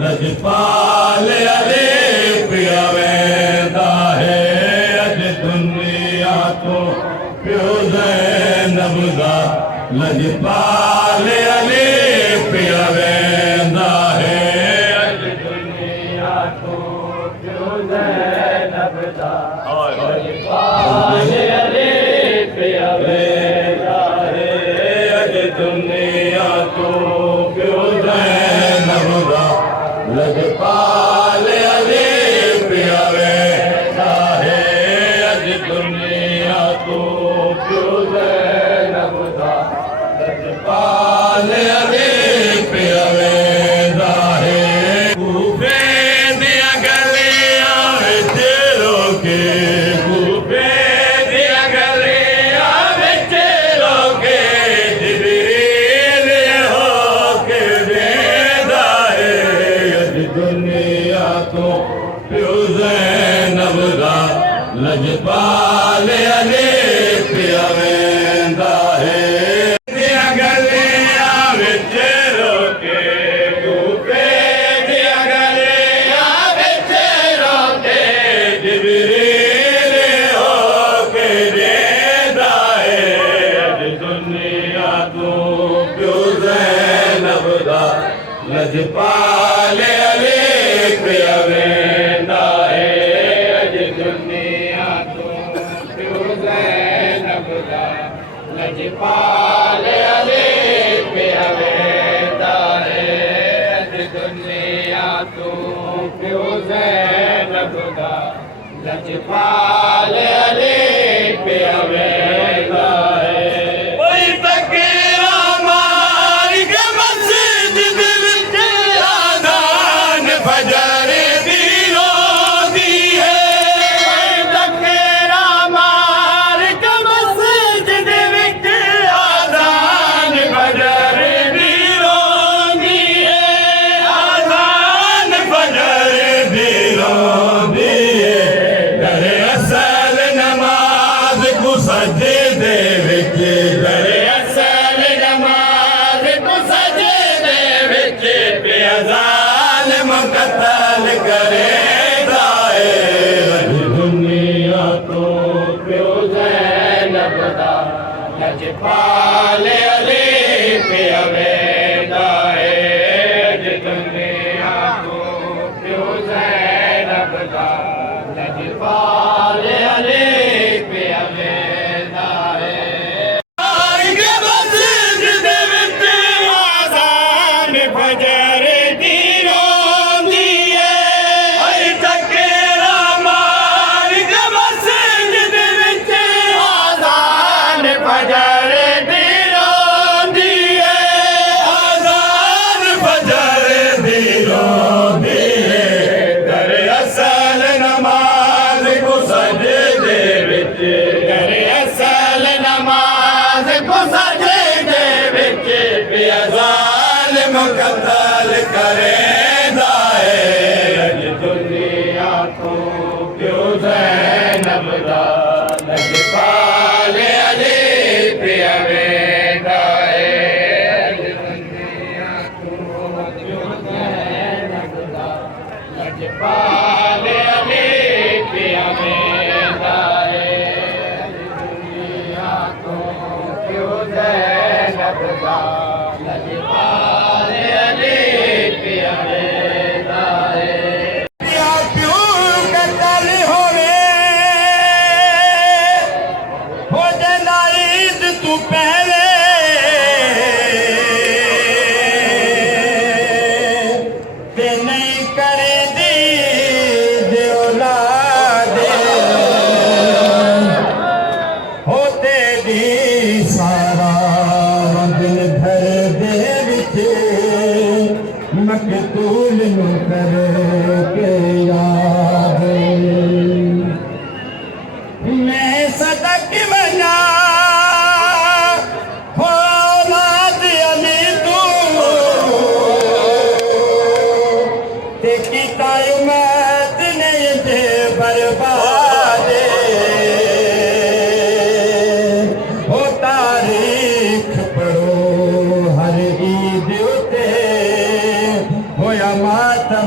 लजपाल अली पिया वेंदा है अज दुनिया तो प्यो ज़ैनब दा लजपाल अली पिया वेंदा है अज दुनिया तो प्यो ज़ैनब दा लजपाल अली पिया वेंदा है अज दुनिया तो प्यो ज़ैनब दा लजपाल अली पिया वेंदा है अज दुनिया तो प्यो ज़ैनब दा लजपाल अली पिया वेंदा है कूफे दियां गलियां विच लोके कूफे दियां गलियां विच लोके जिबरील होके वेंदा है अज दुनिया तो प्यो ज़ैनब दा लजपाल अली पिया वेंदा है दियां गलियां विच लोके कूफे दियां गलियां विच लोके जिबरील होके वेंदा है अज दुनिया तो प्यो ज़ैनब दा लजपाल अली पिया वेंदा है अज दुनिया तो प्यो ज़ैनब दा लजपाल अली पिया वेंदा है अज दुनिया तो प्यो ज़ैनब दा लजपाल अली पिया वेंदा है कोई तकीरा मार के मस्जिद विच आज़ान फजर दी रोंदी है कोई तकीरा मार के मस्जिद विच आज़ान फजर दी रोंदी है आज़ान फजर दी रोंदी है घर असल नमाज को सजदे विच घर असल नमाज को सजदे विच पिया ज़ालिम कत्ल करेंदा है अज दुनिया तो प्यो ज़ैनब दा लजपाल अली पिया वेंदा है अज दुनिया तो प्यो ज़ैनब दा लजपाल अली पिया वेंदा है के मस्जिद विच आज़ान फजर दी रोंदी है हर तकेरा मार के मस्जिद विच आज़ान फजर दी रोंदी है आज़ान फजर दी रोंदी है घर असल नमाज को सजदे विच घर असल नमाज को सजदे विच पिया ज़ालिम कत्ल करेंदा है अज दुनिया तो प्यो ज़ैनब दा लजपाल अली पिया वेंदा है अज दुनिया तो प्यो ज़ैनब दा लजपाल अली पिया वेंदा है अज दुनिया तो प्यो ज़ैनब दा लजपाल अली पिया वेंदा है पिया प्यो कत्ल होवे हो जांदा ईद तू पहले ते नहीं करे दी जे औलाद होते दी सारा दिन भर दे विच मकतूल नु कर के याद मैं सदक बना हो औलाद अली तू ते कीता उम्मीद नहीं दे बर्बाद हो तारीख पढ़ो हर ईद उते होया माता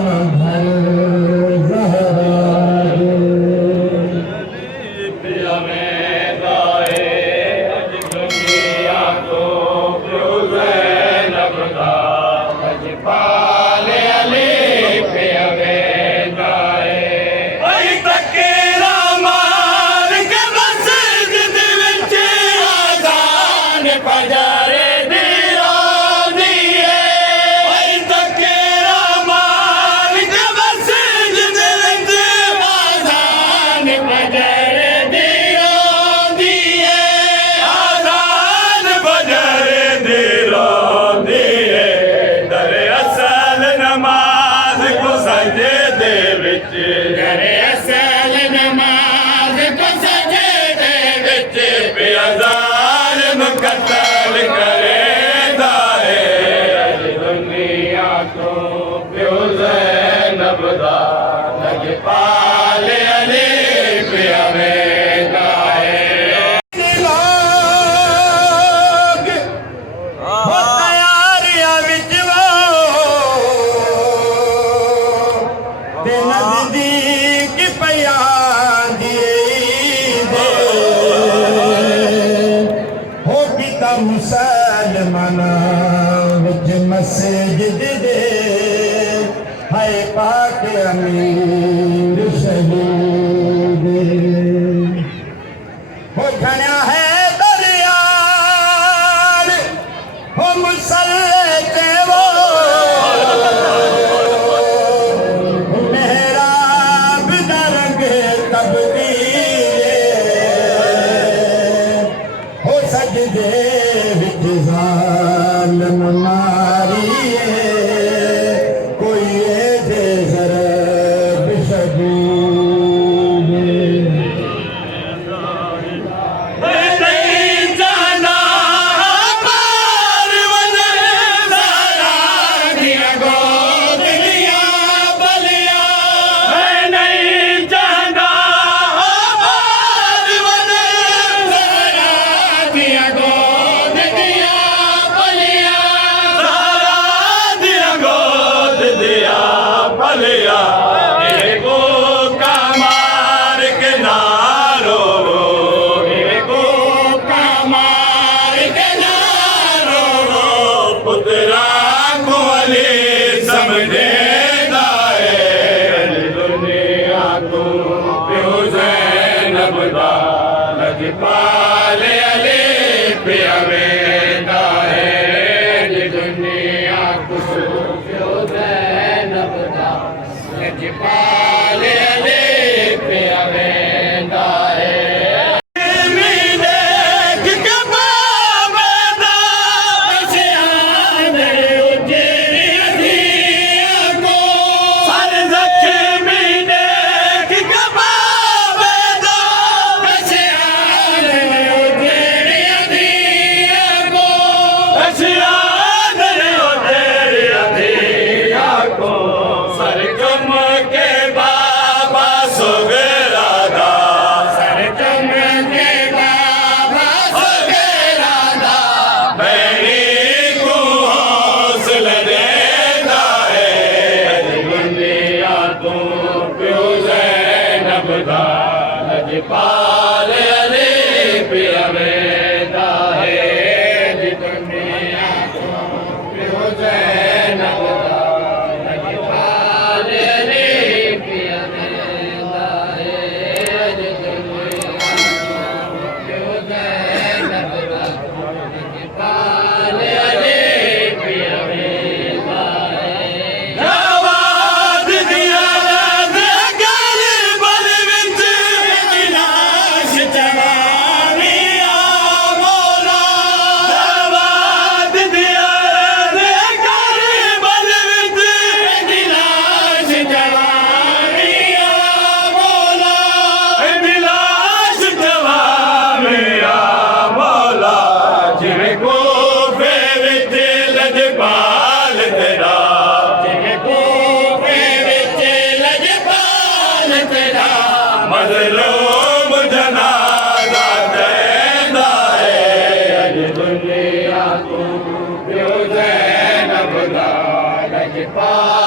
मना विच मस्जिद दे है पाक अमीर शहीद हो घणिया है दरियान हो मुसल्ले ते वो मेहराब दा रंग तब्दील हो सजदे विच ज़ालिम नारी कोई दे ज़रब शदीद नहीं जाना पार वने ज़रा दिया गोद लिया बलिया नहीं जाना पार वने ज़रा दिया गोद दिया बलिया ज़रा दिया गोद दिया बलिया एको कमार के नारो एको कमार के नारो पुत्रा कोले समझे दाए दुनिया को प्यो ज़ैनब दा लजपाल अली पिया वेंदा है दुनिया को प्यो ज़ैनब दा लजपाल अली पिया वेंदा है पाल अली पिया वेंदा है दुनिया को प्यो ज़ैनब दा लजपाल अली पिया वेंदा है दुनिया को प्यो ज़ैनब दा लजपाल अली पिया वेंदा है जवाद दिया मज़लूम जनाज़ा देंदा है अज दुनिया को प्यो ज़ैनब दा लजपाल